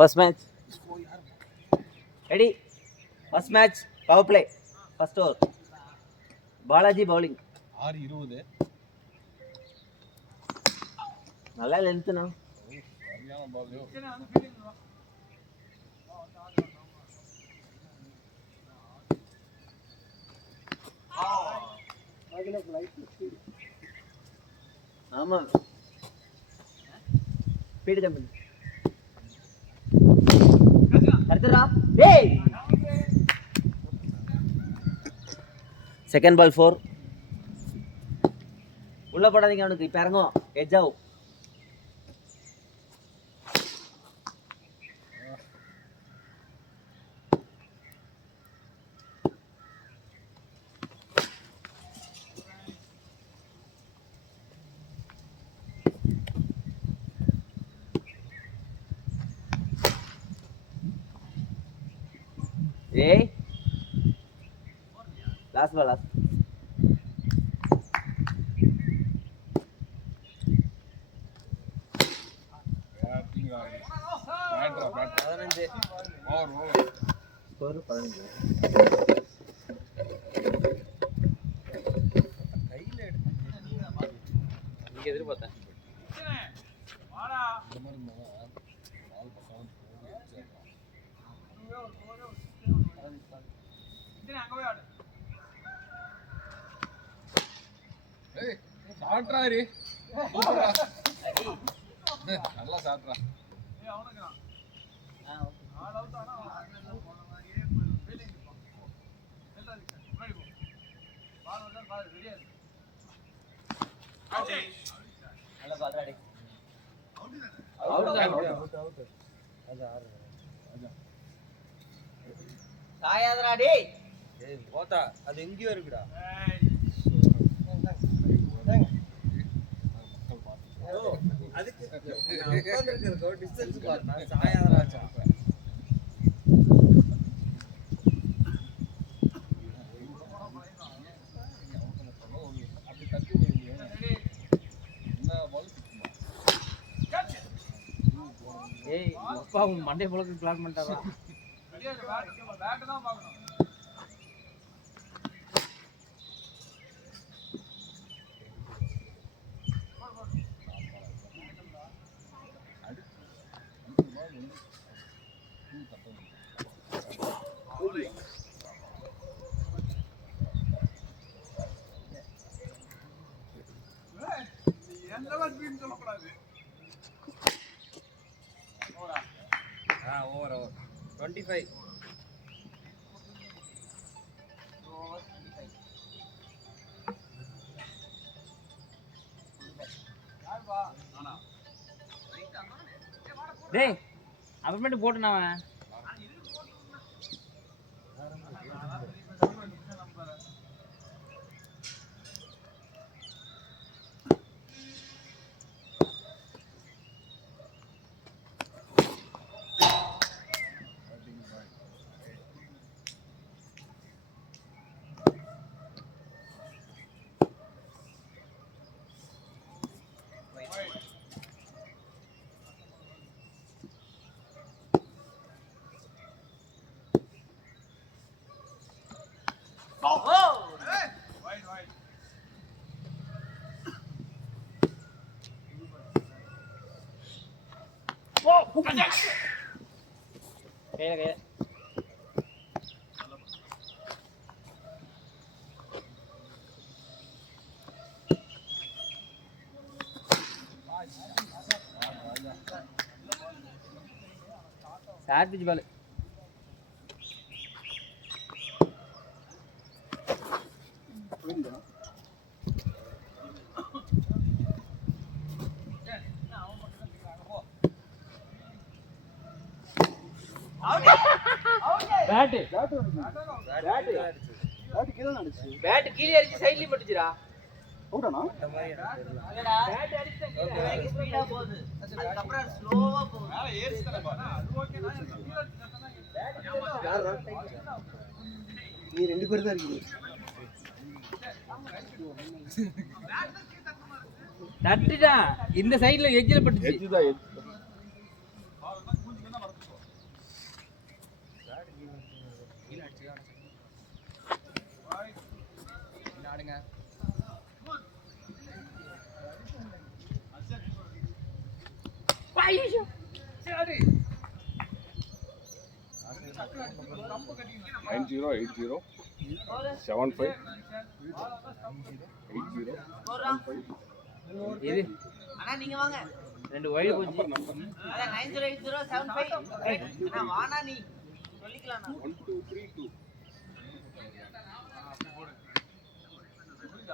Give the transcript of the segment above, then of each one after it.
First match. Ready? First match. Power play. First over. Balaji bowling. 6-20. நல்லா லென்த்னா. சரியான பால். ஆமா. Speed கம்மி. அடுத்துடா. டேய். Second ball 4. உள்ள போடாதீங்க அவனுக்கு. இப்ப இறங்கும். எட்ஜ் ஆகும். ஏய் லாஸ்ட் பால் லாஸ்ட். பேட்டிங் ஆடி. பேட்டர் 15. ஓவர். ஸ்கோர் 15. கையில எடுத்து நீங்க எதிர்பார்த்தேன். வாடா. இந்த மாதிரி பால் பக்கம் ஏய் சாட்றா ரே. நல்லா சாட்றா. ஏய் அவனுக்கு ஆல் அவுட் ஆனா ஃபீலிங் பா. நல்லா இருக்கு. முன்னாடி போ. பால் வந்தா பால் ரெடியா இருக்கு. நல்ல பால் ரெடி. அவுட். அது 6. சாயாதடா டேய். ஏய் போடா அது எங்கயோ இருக்குடா. அதுக்கு உட்கார்ந்திருக்கிறதோ டிஸ்டன்ஸ் பாருடா. சாயாதடா. அப்படி தட்டி விடுங்க. என்ன பால் ஏய் அப்பா உன் மண்டே புலக்கு பிளான் பண்ணிட்டாரா? ரெடியா பேட் தான் பார்க்கணும். ஓவர் 25. டேய் அப்புறமேட்டு போட்டுனா அவன். கையில ஷார்ட் பிச் பால். பேட் கீழே அடிச்சு சைடுல பட்டுச்சுடா. அவுட்டானா இந்த மாதிரி எனக்கு தெரியல. இல்லடா பேட் அடிச்சு கீழே ஸ்பீடா போகுது. அதுக்கு அப்புறம் ஸ்லோவா போகுது. மேல ஏறிச்சு தான பாரு. அது ஓகேனா கீழ யாரா நீ ரெண்டு பேர் தான் இருக்கீங்க. தட்டுடா இந்த சைடுல எட்ஜ்ல பட்டுச்சு. எட்ஜ் தான் எட்ஜ். பால் தான் கூஞ்சிக்கு தான் வரது. ஆடுங்க சரி 90807580 இது அண்ணா நீங்க வாங்க ரெண்டு வைடு போச்சு அதான் 908075 அண்ணா வானா நீ சொல்லிக்கலாம் 1232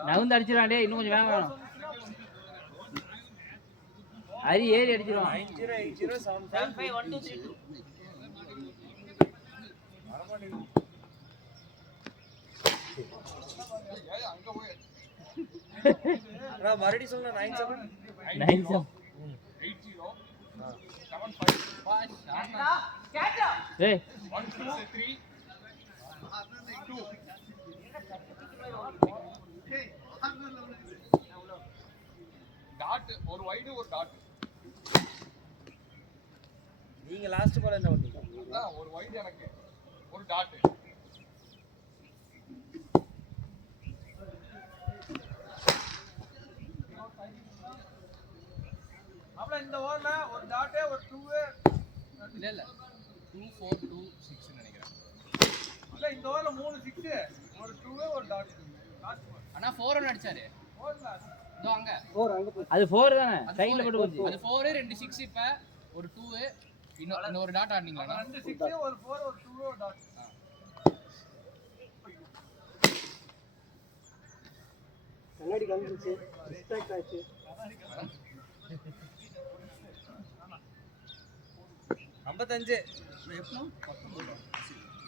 நவுந்து அடிச்சிடலாம் டேய், இன்னும் கொஞ்சம் வேகம் வேணும். அரி ஏறி அடிச்சிருவான். 9080751232 அங்க போய் மறுபடியும் சொல்ல 97 நைஸ். 8075 கேட்டா டேய் 163 டாட் ஒரு வைடு ஒரு டாட் நீங்க லாஸ்ட் பால் என்ன பண்ணீங்க? அதான் ஒரு வைடு எனக்கு ஒரு டாட் அப்புறம் இந்த ஓவர்ல ஒரு டாட் ஒரு 2 இல்ல 2426 நினைக்கிறேன் இல்ல இந்த ஓவர்ல 3 6 ஒரு 2 ஒரு டாட் அண்ணா 4 ரன் அடிச்சாரு ஓவர்ல இதோ அங்க அது 4 தானே, சைடுல போட்டு போச்சு. அது 4 2 6 இப்ப ஒரு 2 இன்னொரு டாட் ஆடுனீங்களா ரெண்டு 6 ஒரு 4 ஒரு 2 ஒரு டாட் கண்ணாடி கலந்துச்சு டிஸ்ட்ராக்ட் ஆச்சு. 55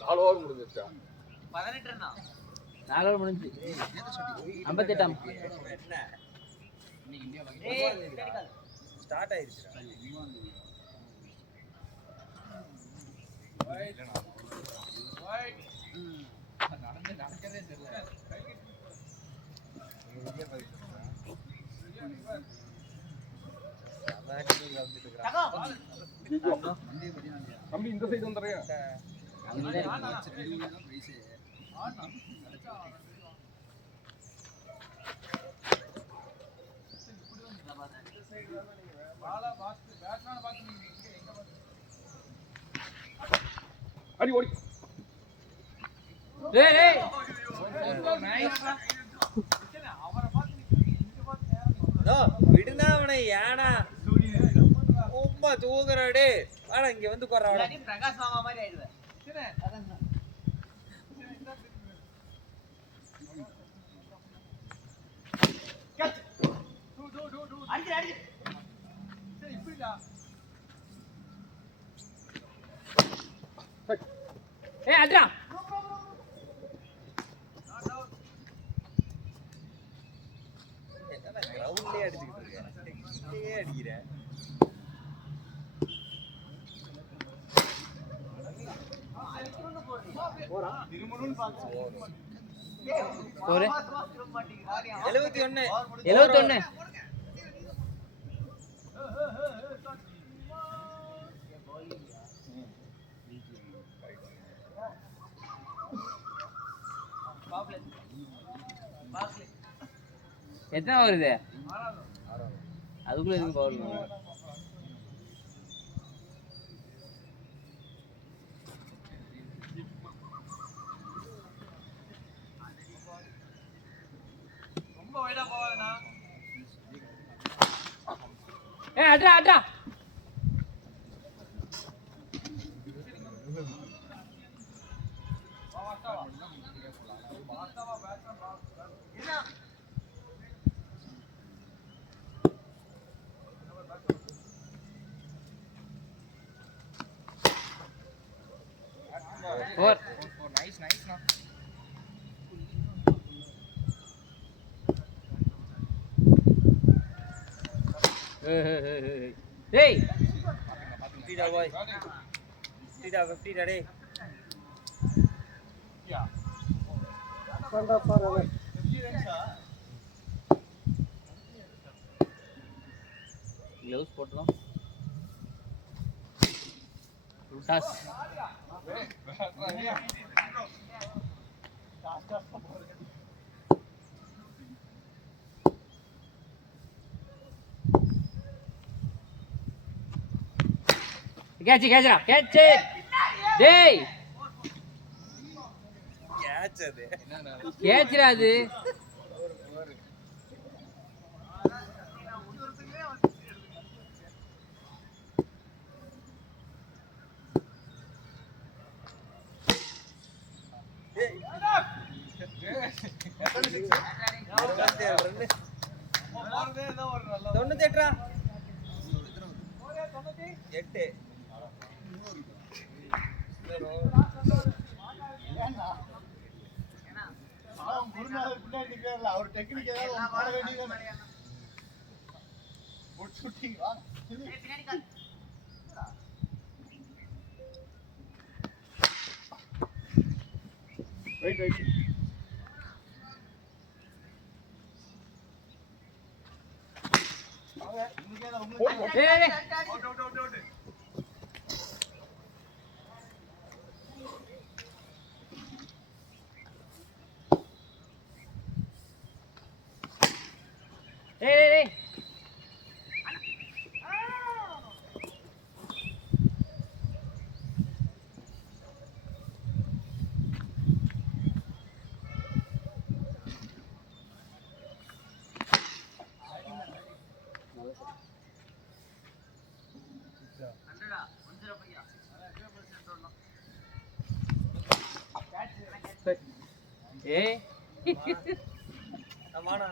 4 ஓவர் முடிஞ்சிருச்சா? 18 அண்ணா 4 ஓவர் முடிஞ்சு. 58ஆம். இன்னைக்கு இந்தியா ஏய் கேடிகால் ஸ்டார்ட் ஆயிருச்சு. நடக்கவே தெரியல தகோ தம்பி இந்த சைடு வந்துறேன். பாலா பாத்து பேட்ஸ்மேன் பாத்து நீங்க எங்க பாத்து அடி ஓடி. டேய் டேய் அவரை பாத்து நீங்க இங்க பாத்து நேரம் விடுனா அவனை ஏனா ரொம்ப தூங்குறாடே. ஆனா இங்க வந்து கொறறாடா. நீ பிரகாஷ் மாமா மாதிரி ஆயிடுவே சரி அதான் கேட்ச் டூ அடிச்சு அடிச்சு சரி இப்படிடா ஏய் அட்ரா. என்ன கிரவுண்ட்லயே அடிச்சிட்டு இருக்க. இங்கேயே அடிக்கிற. ஒரு 71 71. எத்தனை வருது? அதுக்குள்ள எதுக்கு பவர்? ரொம்ப வைடா போவாதனா ஏய் அட்ரா அட்ரா. ஃபோர். நைஸ் நைஸ்ண்ணா டேய் 50 டா பாய். 50 டா 50 டா டேய். யா பண்டா பாரு. க்ளவுஸ் போட்டுறோம். டாஸ் கேட்ச் டேய் கேட்ச் அது கேட்ச்டா அது தொண்ணூத்தெட்டா 8 அவர் டெக்னிக் ஏதாவது பாட வேண்டியது சுட்டி வா பின்னாடி கால் ரைட் ரைட் டேய் டேய் ஏய் சமானா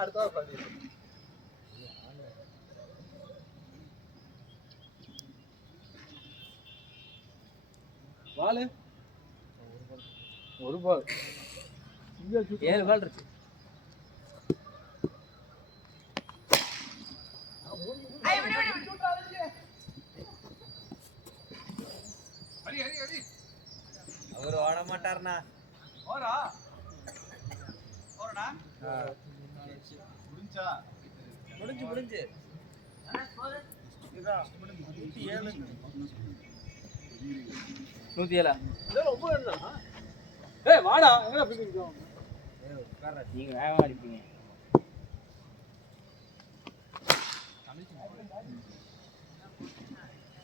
அடுத்த பாதி பால் ஒரு பால் 7 பால் இருக்கு அவர் ஓட மாட்டார்னா ஓரா ஓரடா முடிஞ்சா முடிஞ்சு இதா 107 107 இது ரொம்ப என்ன ஏய் வாடா எங்கடா போய் நிக்கோம் நீங்க வேகமா அடிப்பீங்க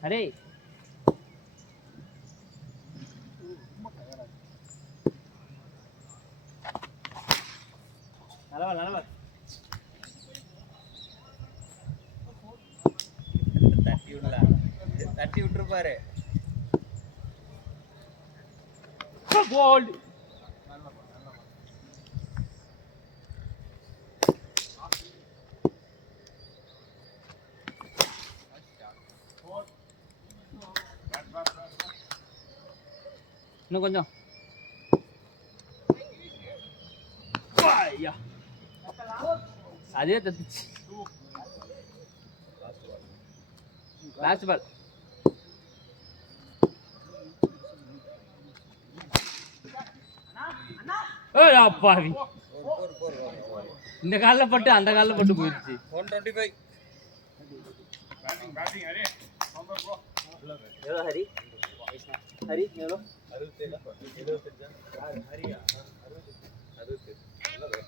அடே நல்லவா தட்டி விட்டுருப்பாரு கோல்ட் இன்னும் கொஞ்சம் ஐயா அதே தத்துச்சு லாஸ்ட் பால் ஏய் அப்பாவி இந்த கால்ல பட்டு அந்த கால்ல பட்டு போயிடுச்சு 125 பேட்டிங் பேட்டிங் அரே நம்பர் போ எவ்வளோ ஹரி ஹரி எவ்வளோ 67 ஹரியா 60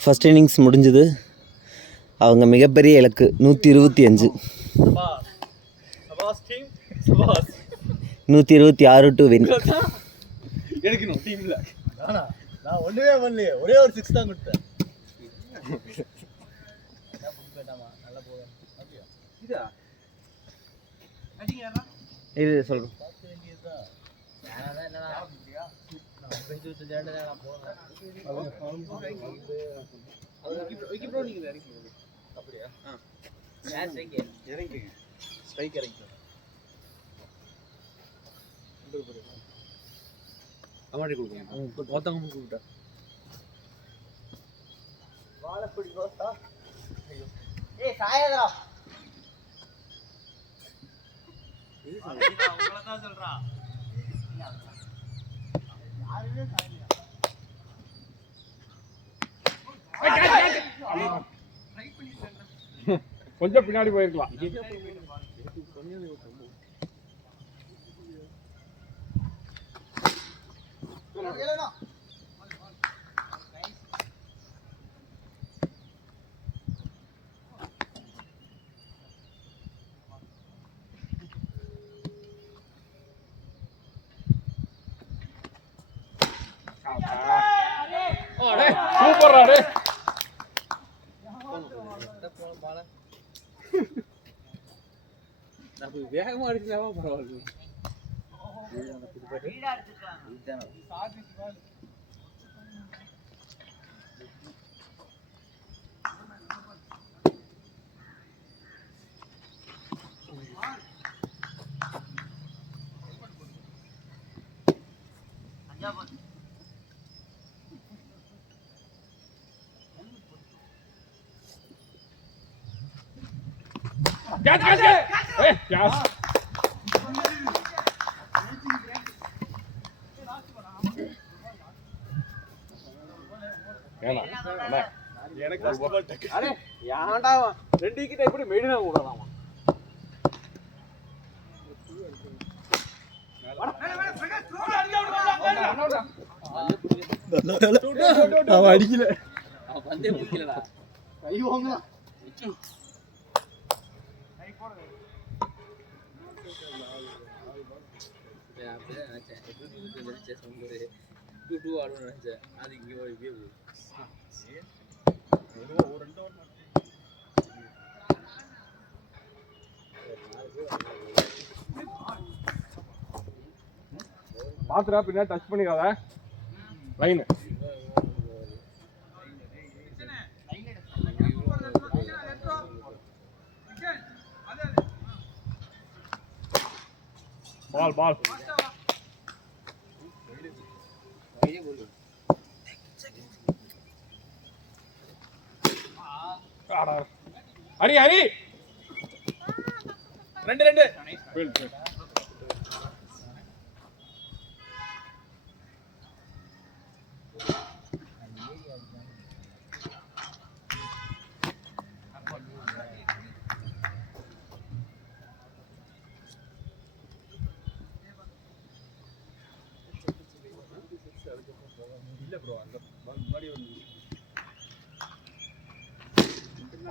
ஃபர்ஸ்ட் இன்னிங்ஸ் முடிஞ்சுது. அவங்க மிகப்பெரிய இலக்கு 125. 126 டு வின். எடுக்கணும் டீம்ல நான் ஒண்ணுமே பண்ணலையே, ஒரே ஒரு 6 தான் கொடுத்தேன். இது சொல்கிறோம். ஏய் சாயதரா உங்களதான் சொல்றான். கொஞ்சம் பின்னாடி போயிருக்கலாம். சூப்பர்ரா டே. வேகமா அடிச்சலாமா பரவாயில்ல. வீடா எடுத்துக்கலாம். கேட்ச். ஏய் கேட்ச். எனக்கு ஃபர்ஸ்ட் பால் டக்கு. அடே யான்டா 2 விக்கெட் எப்படி மெயினா ஓடலாமா? அவன் அடிக்கல. அவன் பந்தே முடிக்கலடா. கை வாங்கலாம். அப்படியே நினைச்சேன். 2 ஆடுன்னு நினைச்சேன். அது இங்கே போய் பாத்துடா பின்னாடி டச் பண்ணிக்காத. லைன் பால் ஹரி 2 இல்ல ப்ரோ அந்த பால் முன்னாடி வந்து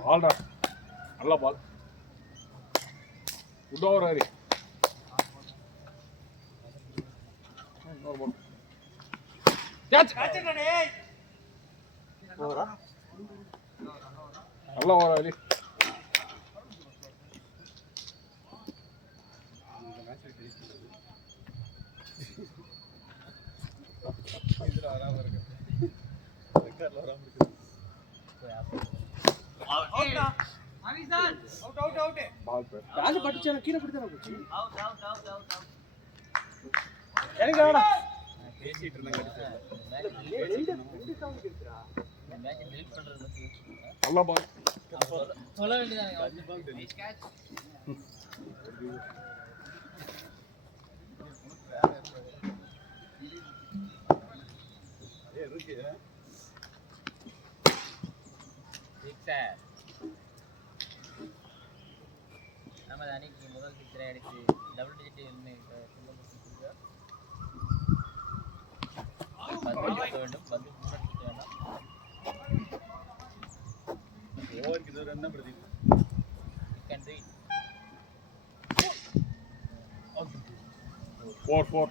பால்டா. நல்ல ball. Good over Hari. Catch. நல்ல ஓவர் ஹரி. இதுல வராம இருக்கு. ரெக்கார்ட்ல வராம இருக்கு. பால் பேர். கால் பட்டுச்சா கீழ படுத்தற போச்சு. Out out out out out. எனக்கு வேணா. பேசிட்டு இருந்தாங்க அடிச்சல. ரெண்டு சவுண்ட் கேக்குறா. மேட்ச் டெலீட் பண்றது பத்தி நல்ல பால். சொல்ல வேண்டியதானே. கேட்ச். ஏய் ருக்கு. சிக்ஸர். நம்ம அன்னைக்கு முதல் சிக்ஸரை அடிச்சு டபுள் டிஜிட் என்ன வேண்டும். பந்து முன்னாடி வேண்டாம். ஓவருக்கு இது ரன் தான் Pradeep. Can read. 4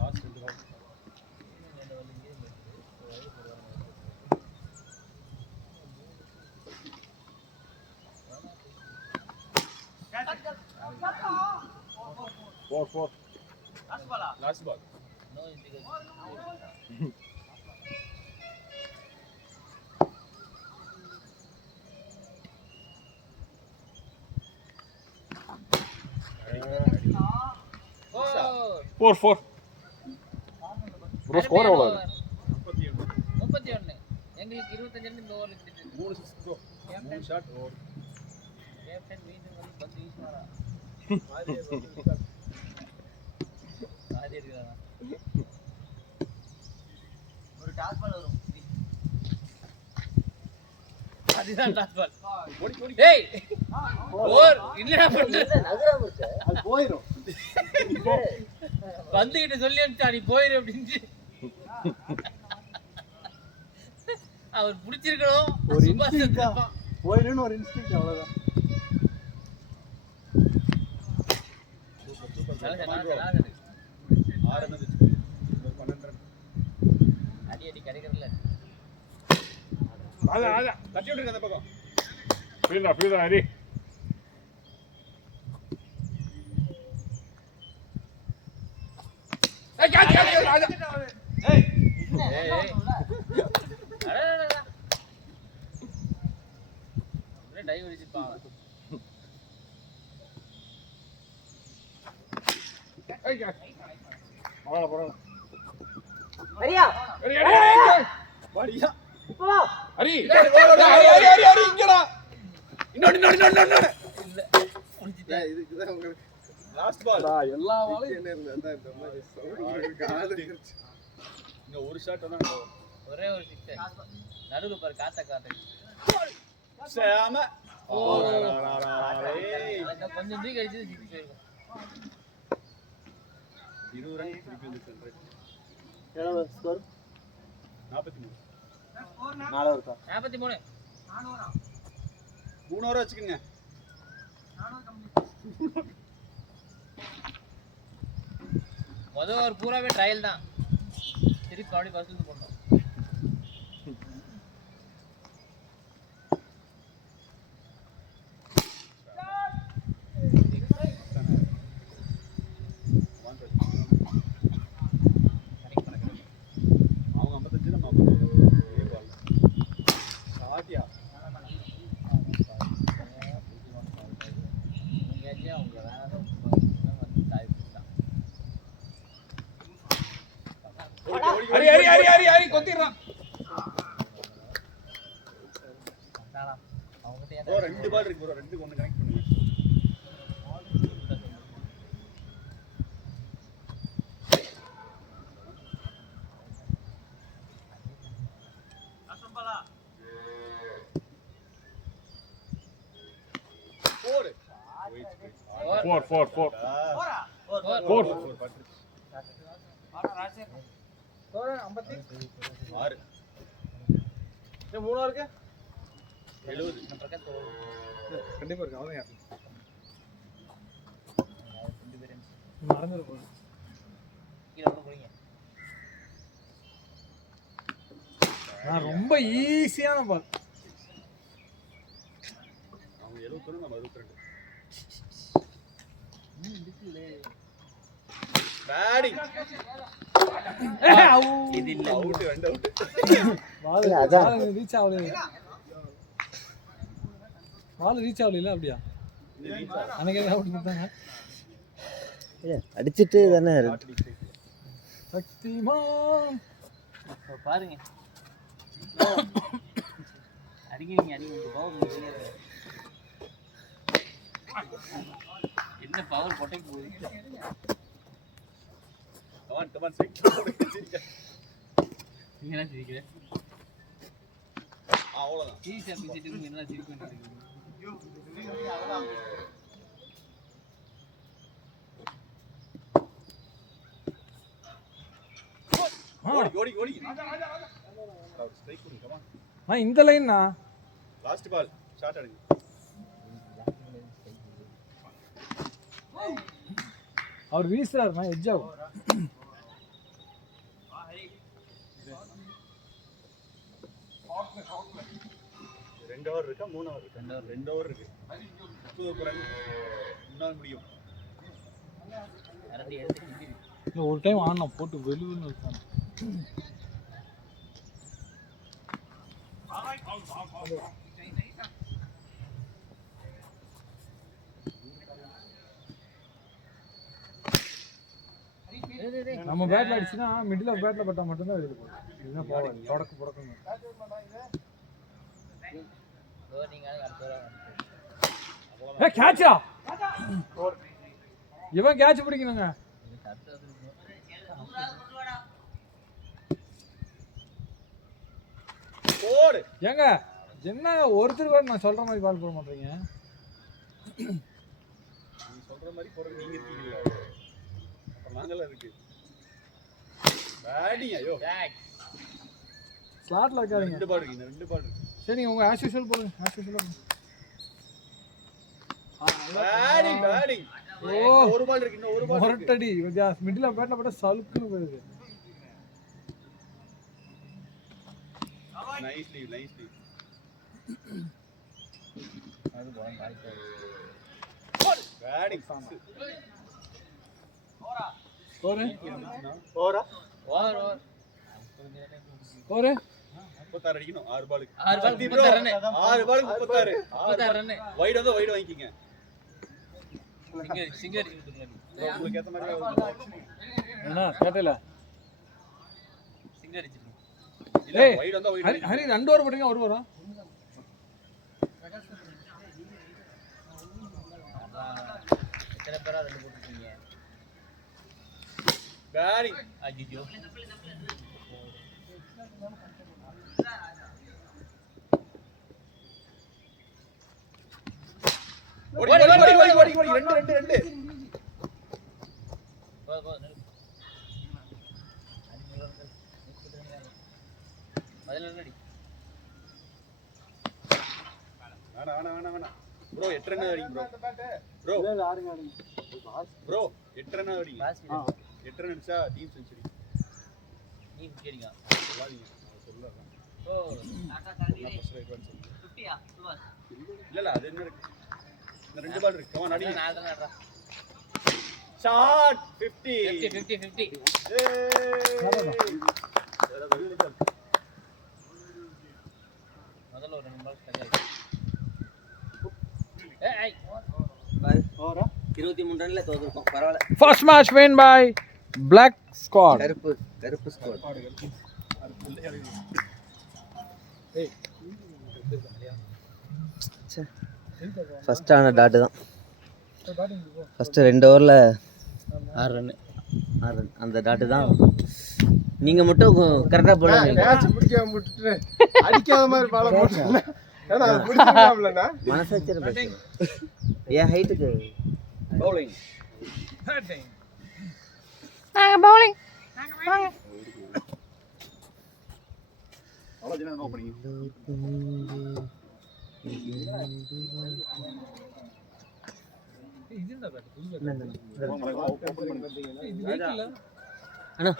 last 2 ball. Four. Last ball. No indication. 4. Bro score எவ்வளவு? 31. எங்க உங்களுக்கு 25 இந்த ஓவர் நிக்குது. 3 6 ப்ரோ 3 ஷாட் ஓவர் கேப்டன் மீண்டும் வந்து பந்து வீசுவாரா? மாதிரி ஆதி இருக்காரா? ஒரு டாஸ் பால் வரும். அதுதான் டாஸ் பால். ஓடி ஓடி டேய் ஓவர் இல்லடா பண்ணு. நகராம இருக்க அது போயிடும் வந்துகிட்ட சொல்லி அனுப்பிச்சா நீ போயிரு அப்படின்னு. அவர் பிடிச்சிருக்கணும். ஒரு சுபாஷ் instinct செத்துருப்பான். போயிடுன்னு ஒரு இன்ஸ்டிங்க்ட் அவ்வளவுதான் நல்லா நல்லா 6 ரன் வெச்சு ஒரு 12 ரன் அடி அடி கிடைக்கிறதுல. ராஜா ராஜா தட்டி விட்டுருங்க அந்த பக்கம் ஃபீல்டா ஹரி ராஜா ஏய் ஏய் அடடடடா. அப்படியே டைவ் அடிச்சிருப்பான். பரவாயில்ல சரியா ஹரி ஹரி பாடியா இப்போ வா. ஹரி ஹரி இங்கடா இன்னொன்னு முடிச்சிட்டேன். இதுதான் உங்களுக்கு லாஸ்ட் பால் எல்லா வாளையும் என்ன இருந்தா இந்த மாதிரி சவுண்ட் காது இங்க ஒரு ஷாட் தான் ஒரே ஒரு சிக்ஸ். நடுவுல பாரு காத்த. சேம ஓ. ஏய் அதான் கொஞ்சம் தூக்கி அடிச்சு சிக்ஸ் போயிருக்கும். 20 ரன் திருப்பி வந்து சென்ட்ரல் எவ்வளவு ஸ்கோர் 43 4 இருக்கா 43. 3 ஓவர் வச்சுக்கங்க முதல் ஓவர் பூராவே ட்ரையல் தான். திருப்பி அப்படி ஃபர்ஸ்ட்ல போடணும். அவங்க 55 நம்ம 51 சாட்டியா நீங்க அவங்க வேணாம் வந்து டைப் பண்ணலாம். ஹரி கொத்திடுறான் அவங்க ப்ரோ 2 பால் இருக்கு ப்ரோ 2 ஒன்னு கனெக்ட் பண்ணுங்க போடு ஃபோர் ஆறு 3 இருக்கு 70 கண்டிப்பா இருக்கு அவன் ரொம்ப ஈஸியான பால். அவங்க 71 நம்ம 62 பேட்டிங் இது இல்ல. அவுட் 2 அவுட் பால் ரீச் ஆகல. பால் ரீச் ஆகல அப்படியா? அன்னைக்கு அவுட் கொடுத்தாங்க. அடிச்சிட்டு தானே சக்திமான் பாருங்க அடிக்கிறீங்க என்ன பவர் பொட்டைக்கு போகுது. கமான் சைக்கிள் நீங்க என்ன சிரிக்கிற? அவ்வளவுதான் ஈஸியா பேசிட்டு என்ன சிரிக்க ஓடி ஓடி ஸ்ட்ரைக் கொடுங்க கமான் நான் இந்த லைன்னா லாஸ்ட் பால் ஷாட் அடிங்க அவர் வீசுறாரு நான் எட்ஜ் ஆகும். 2 ஓவர் இருக்கா 3 ஓவர் இருக்கா 2 ஓவர் இருக்கு 30 ரன் முன்னால முடியும் அரடி எடுத்து இல்ல ஒரு டைம் ஆனா போட்டு வெளுன்னு இருக்கான். நம்ம பேட்ல அடிச்சுன்னா மிடில் ஆஃப் பேட்ல பட்டா மட்டும்தான் வெளியே போகும். இதுதான் போவாது. புடக்குங்க. கேட்சா இவன் கேட்ச் பிடிக்கணுங்க. போடு. ஏங்க என்ன ஒருத்தர் கூட நான் சொல்ற மாதிரி பால் போட மாட்டீங்க. நீ சொல்ற மாதிரி போற நீங்க இருக்கீங்க. அப்ப நாங்கலாம் இருக்கு. பேட்டிங் ஐயோ. ஸ்லாட்ல இருக்காதீங்க. 2 பால் இருக்கு. 2 பால் இருக்கு. சரி நீங்க உங்க ஆஸ் யூசுவல் போடுங்க. As usual. பேட்டிங். ஓ ஒரு பால் இருக்கு. இன்னும் ஒரு பால் இருக்கு. மொரட்டடி வித்தியாஸ் மிடில் ஆஃப் பேட்ல போட்டா சலுக்குன்னு போயிடுது. நைஸ்லி. அது பால் பேட்டிங். போரா போரே 36 அடிக்கணும். 6 பாலுக்கு 6 பால் 36 ரன். 6 பாலுக்கு 36. 36 ரன். வைட் வந்து வைட் வாங்கிக்கங்க. சிங்கர் அடிச்சு விட்டுருங்க. உங்களுக்கு ஏத்த மாதிரி என்ன கேட்டல சிங்கர் அடிச்சு இல்ல வைட் வந்தா வைட். ஹரி 2 ஓவர் போடுங்க. ஒரு ஓவரா எத்தனை பேரா 2 போட்டுருக்கீங்க? பேட்டிங். ஐயோ ஓடி 2 போ பதினெட்டு வேணாம் ப்ரோ 8 ரன் அடிங்க ப்ரோ ப்ரோ 8 ரன் அடிங்க. 8 ரன் அடிச்சா டீம் செஞ்சுரி. நீ கேடிங்க சொல்லாதீங்க. சொல்லல. ஓ 50யா சுபாஷ்? இல்ல அது என்ன இருக்கு? இந்த 2 பால் இருக்கு. கமான் அடி. 4 ரன் ஆடுறா. ஷாட் 50. 50. முதல்ல ஒரு 2 பால் சரியா இருக்கு. ஏய் 23 ரன்ல தோத்துறோம். பரவாயில்ல. First match win by Black Squad. கருப்பு ஸ்குவாட். ஃபர்ஸ்ட் ஆன டாட் தான். ஃபர்ஸ்ட் 2 ஓவர்ல 6 ரன். அந்த டாட் தான். நீங்க மட்டும் கரெக்டா போடுங்க. மேட்ச் பிடிக்காம விட்டுட்டு அடிக்காத மாதிரி பால போடுறேன். ஏன்னா அது பிடிச்சிருக்காம்லனா மனசாட்சியில பேசுங்க. ஏன் ஹைட்டுக்கு பவுலிங். அவ்வளவு நோ பண்ணீங்க. இது என்ன பேட்? அண்ணா